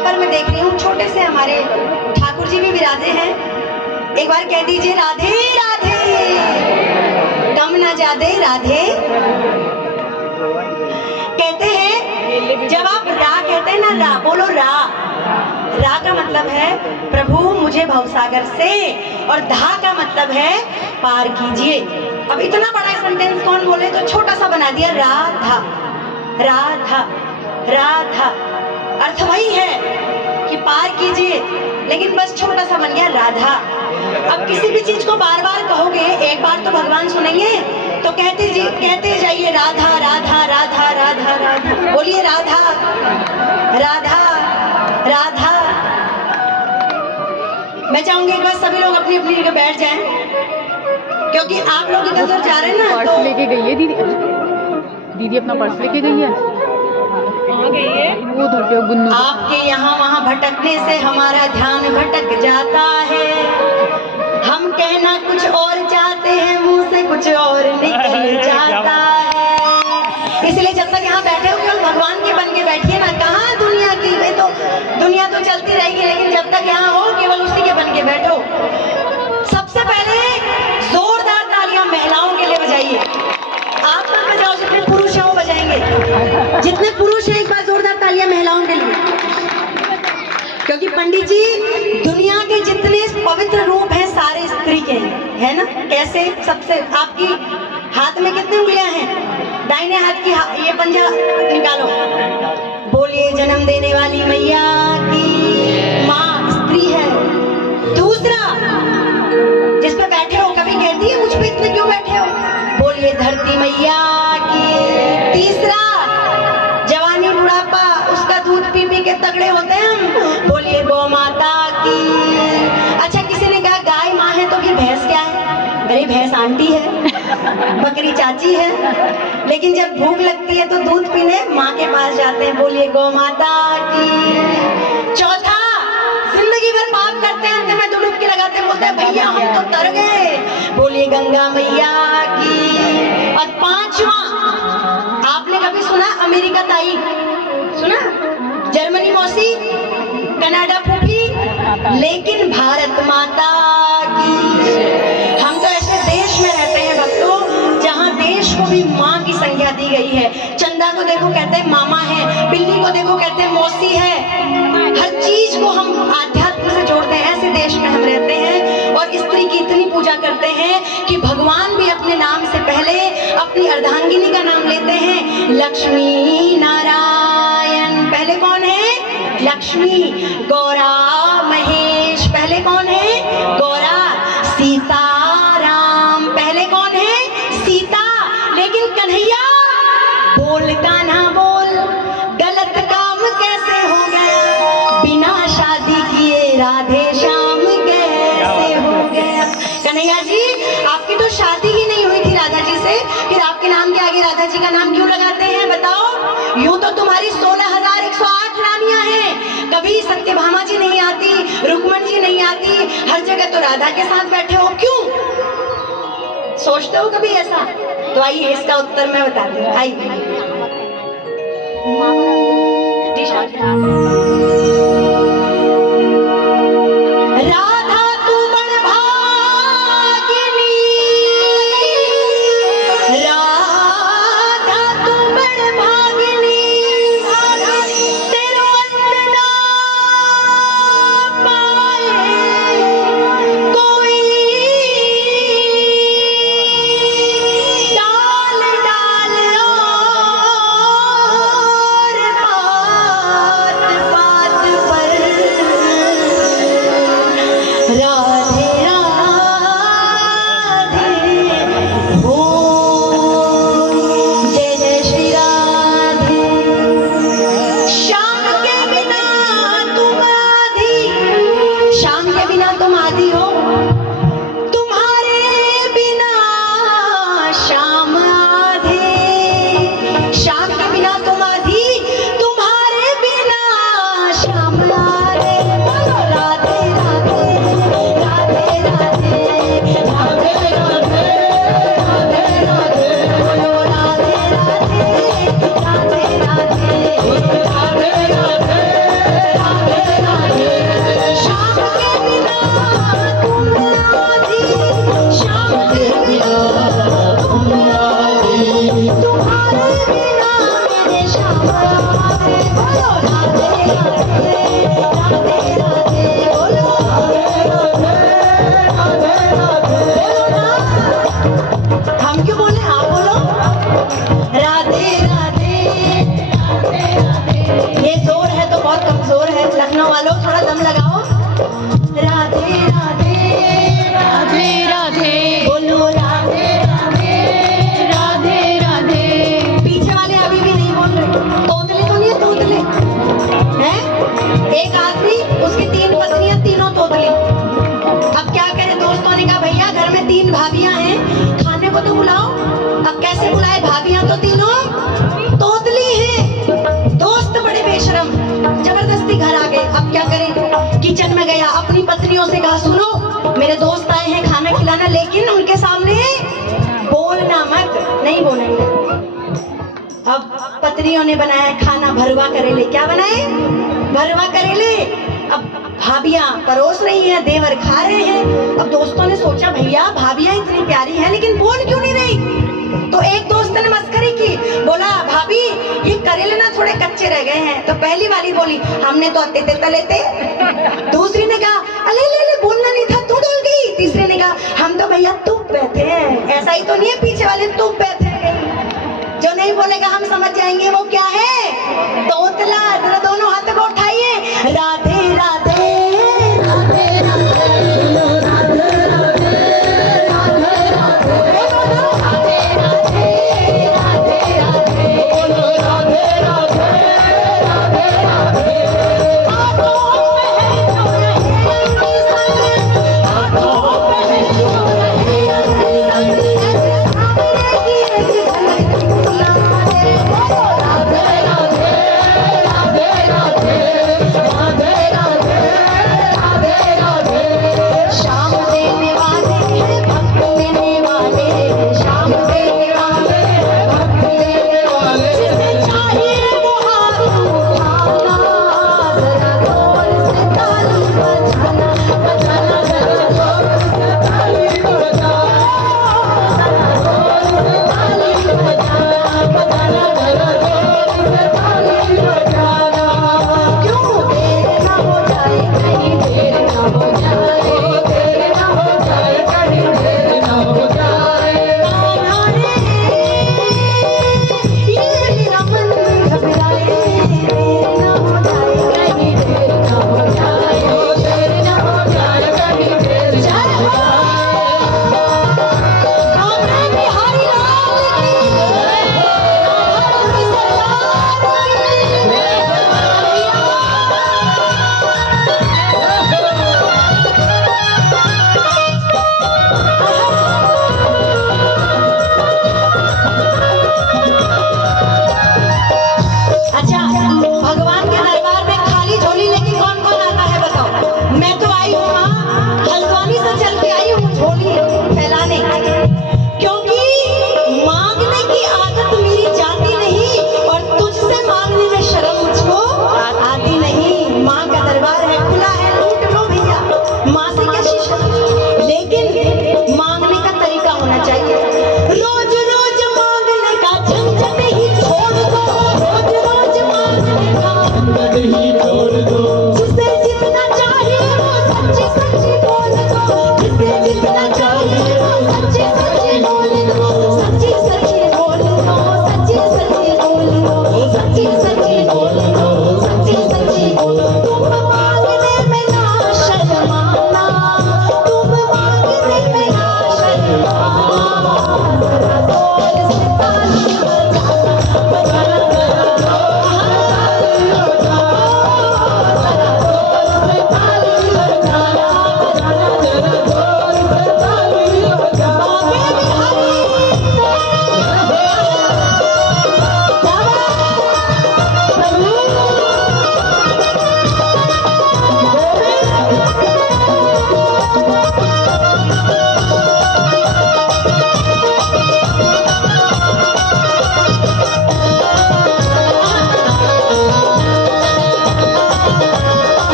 पर मैं देख रही हूँ छोटे से हमारे ठाकुर जी भी विराजे हैं। एक बार कह दीजिए राधे राधे, कम ना जादे राधे। कहते हैं जब आप रा कहते हैं ना, रा बोलो रा, रा का मतलब है प्रभु मुझे भवसागर से, और धा का मतलब है पार कीजिए। अब इतना बड़ा सेंटेंस कौन बोले, तो छोटा सा बना दिया राधा राधा राधा। अर्थ वही है कि पार कीजिए, लेकिन बस छोटा सा बन गया राधा। अब किसी भी चीज को बार बार कहोगे, एक बार तो भगवान सुनेंगे, तो कहते जाइए राधा राधा राधा राधा राधा। बोलिए राधा राधा राधा। मैं चाहूंगी एक बार सभी लोग अपनी अपनी जगह बैठ जाएं, क्योंकि आप लोग इधर उधर जा रहे हैं ना। पर्स तो लेके गई है दीदी, दीदी अपना पर्स लेके गई है। कहाँ गई है? वो उधर पे गुन्नू। आपके यहाँ वहाँ भटकने से हमारा ध्यान भटक जाता है। हम कहना कुछ और चाहते हैं, मुंह से कुछ और निकल जाता है। इसलिए जब तक यहाँ बैठे हो केवल भगवान के बन के बैठिए ना। कहाँ दुनिया की, तो दुनिया तो चलती रहेगी, लेकिन जब तक यहाँ हो केवल उसी के बन के बैठो। सबसे पहले जोरदार तालियां महिलाओं के लिए बजाइए। आप मत बजाओ, जितने पुरुष हैं वो बजाएंगे। जितने पुरुष हैं एक बार जोरदार तालियां महिलाओं के लिए, क्योंकि पंडित जी दुनिया के जितने पवित्र रूप हैं सारे स्त्री के हैं, है ना। कैसे? सबसे आपकी हाथ में कितनी उंगलियां हैं? दाहिने हाथ की ये पंजा निकालो। बोलिए जन्म देने वाली मैया की, माँ स्त्री है। दूसरा, जिस पे बैठे हो कभी कहती है मुझ पे इतने क्यों बैठे हो? बोलिए धरती मैया की। तीसरा, जवानी बुढ़ापा उसका दूध पी पी के तगड़े होते हैं हम, बोलिए गौ माता की। अच्छा, किसी ने कहा गाय माँ है तो फिर भैंस क्या है? अरे भैंस आंटी है, बकरी चाची है, लेकिन जब भूख लगती है तो दूध पीने माँ के पास जाते हैं, बोलिए गौ माता की। चौथा, जिंदगी भर पाप करते हैं, अंत में तो डुबकी लगाते हैं, बोलते हैं भैया हम तो तर गए, बोलिए गंगा मैया की। और पांचवा, आपने कभी सुना अमेरिका ताई? सुना? जर्मनी मौसी, कनाडा फूफी, लेकिन भारत माता की। हम तो ऐसे देश में रहते हैं भक्तों जहाँ देश को भी माँ की संज्ञा दी गई है। चंदा को देखो कहते हैं मामा है, बिल्ली को देखो कहते हैं मौसी है। हर चीज को हम आध्यात्म से जोड़ते हैं। ऐसे देश में हम रहते हैं और स्त्री की इतनी पूजा करते हैं कि भगवान भी अपने नाम से पहले अपनी अर्धांगिनी का नाम लेते हैं। लक्ष्मी नारायण पहले कौन है? लक्ष्मी। गौरा महेश पहले कौन है? गौरा। सीताराम पहले कौन है? सीता। लेकिन कन्हैया बोल कान्हा बोल, गलत काम कैसे हो गया, बिना शादी किए राधे श्याम कैसे हो गया। कन्हैया जी आपकी तो शादी ही नहीं हुई थी राधा जी से, फिर आपके नाम के आगे राधा जी का नाम क्यों लगाते हैं बताओ? यूं तो तुम्हारी 16,108 रानियां हैं, कभी सत्यभामा जी नहीं आती, रुक्मण जी नहीं आती, हर जगह तो राधा के साथ बैठे हो, क्यों? सोचते हो कभी ऐसा? तो आइए इसका उत्तर मैं बताती हूँ। आइए राधा तू बड़ भागिनी, राधा तू बड़ भागिनी, तेरो अंत ना पाए कोई, डाल डाल और पात कदम लगाओ। राधे राधे राधे राधे बोलो राधे राधे राधे राधे। पीछे वाले अभी भी नहीं बोल रहे। तोतले तो नहीं है, तोतले हैं? एक आदमी, उसकी 3 पत्नियां, तीनों तोतली। अब क्या करें? दोस्तों ने कहा भैया घर में 3 भाभियां हैं, खाने को तो बुलाओ। अब कैसे बुलाए? भाभियां तो तीनों तोतली हैं। दोस्त बड़े बेशरम, जबरदस्ती घर आ गए। अब क्या करें? किचन में गया, अपनी पत्नियों से कहा सुनो मेरे दोस्त आए हैं खाना खिलाना, लेकिन उनके सामने बोलना मत। नहीं बोलेंगे। अब पत्नियों ने बनाया खाना, भरवा करेले। क्या बनाए? भरवा करेले। अब भाभियां परोस रही हैं, देवर खा रहे हैं। अब दोस्तों ने सोचा भैया भाभियां इतनी प्यारी हैं लेकिन बोल क्यों नहीं रही? तो एक दोस्त ने मस्करी की, बोला भाभी ये करेले ना थोड़े कच्चे रह गए हैं। तो पहली वाली बोली हमने तो अत्ते तले थे। दूसरी ने कहा अले ले ले बोलना नहीं था, तू डोल गई। तीसरी ने कहा हम तो भैया तुप पे थे। ऐसा ही तो नहीं है पीछे वाले तुप पे थे? जो नहीं बोलेगा हम समझ जाएंगे वो क्या है? तोतला। जरा दोनों हाथ को उठाइए। राधे राधे राधे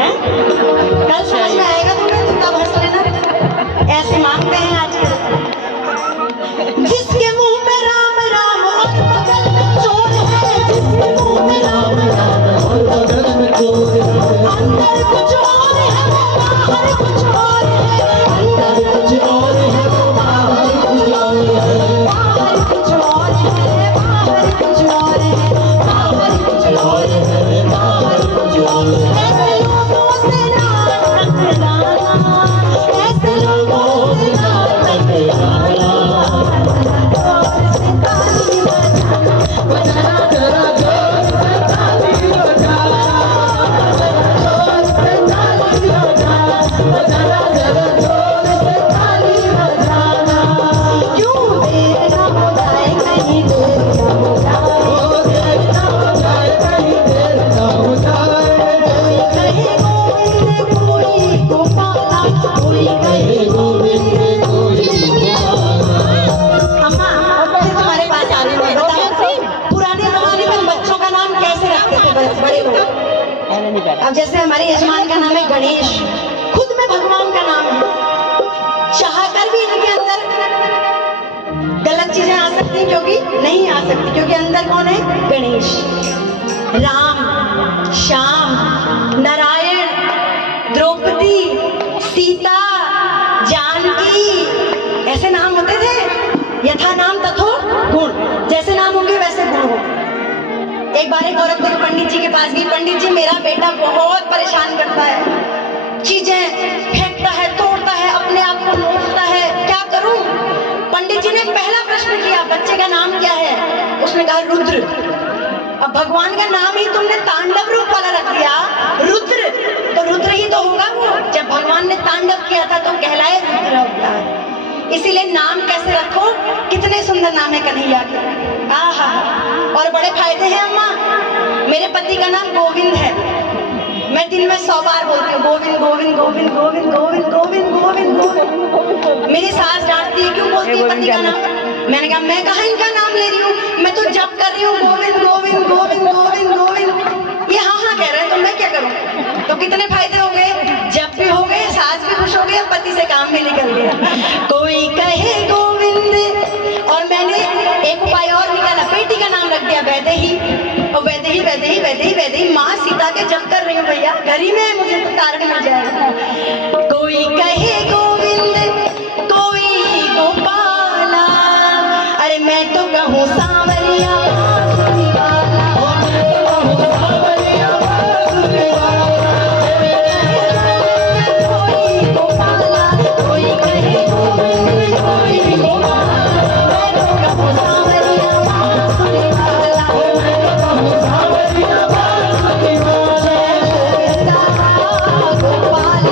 हैं? कल समझ में आएगा तुम्हें, तुम तब हंस लेना। ऐसे मांगते हैं आजकल। जिसके मुंह में राम राम और बगल में चोर है, जिसके मुंह में राम राम और बगल में चोर है, अंदर कुछ और है वो बाहर कुछ और है, अंदर कुछ और है वो बाहर कुछ और है, बाहर कुछ और है, बाहर कुछ और है, बाहर कुछ और है, बाहर कुछ और है। ऐसे लोगों से ना टकराना, ऐसे लोगों से ना टकराना। अब जैसे हमारे यजमान का नाम है गणेश, खुद में भगवान का नाम है, चाहकर भी इनके अंदर गलत चीजें आ सकती हैं, क्योंकि नहीं आ सकती, क्योंकि अंदर कौन है? गणेश। राम, श्याम, नारायण, द्रौपदी, सीता, जानकी, ऐसे नाम होते थे। यथा नाम तथो गुण, जैसे नाम होंगे वैसे गुण हो। एक बार एक औरत पंडित जी के पास गई, पंडित जी मेरा बेटा बहुत परेशान करता है, चीजें फेंकता है, तोड़ता है, अपने आप को नोचता है, क्या करूं? पंडित जी ने पहला प्रश्न किया, बच्चे का नाम क्या है? उसने कहा रुद्र। अब भगवान का नाम ही तुमने तांडव रूप वाला रख दिया, रुद्र, तो रुद्र ही तो होगा वो। जब भगवान ने तांडव किया था तो कहलाए रुद्र होता है। इसीलिए नाम कैसे रखो, कितने सुंदर नाम है कन्हैया के, आहा। और बड़े फायदे हैं अम्मा। मेरे पति का नाम गोविंद है, मैं दिन में 100 बार बोलती हूँ गोविंद गोविंद गोविंद गोविंद गोविंद गोविंद गोविंद गोविंद। मेरी सास डांटती है, क्यों बोलती है पति का नाम? मैंने कहा मैं कहाँ इनका नाम ले रही हूँ, मैं तो जप कर रही हूँ गोविंद गोविंद गोविंद गोविंद गोविंद। ये हाँ हाँ कह रहे हैं, तो मैं क्या करूँ? तो कितने फायदे हो गए, जप भी हो गए, सास भी खुश हो गई, पति से काम भी निकल गया। कोई कहे गोविंद, और मैंने एक उपाय और निकाला, बेटी का नाम रख दिया वैदेही। और वैदेही वैदेही वैदेही वैदेही, माँ सीता के जप कर रही हूँ भैया, घर ही में मुझे तो तारण मिल जाएगा। कोई कहे गोविंद, कोई गोपाला, अरे मैं तो कहूँ सांवरिया बांसुरी वाला, मैं तो कहूँ सांवरिया बांसुरी वाला। कोई गोपाला, कोई कहे गोविंद, कोई गोपाला, मैं तो कहूँ सांवरिया बांसुरी वाला, मैं तो कहूँ सांवरिया बांसुरी वाला। जय गोपाल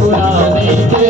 पुराने के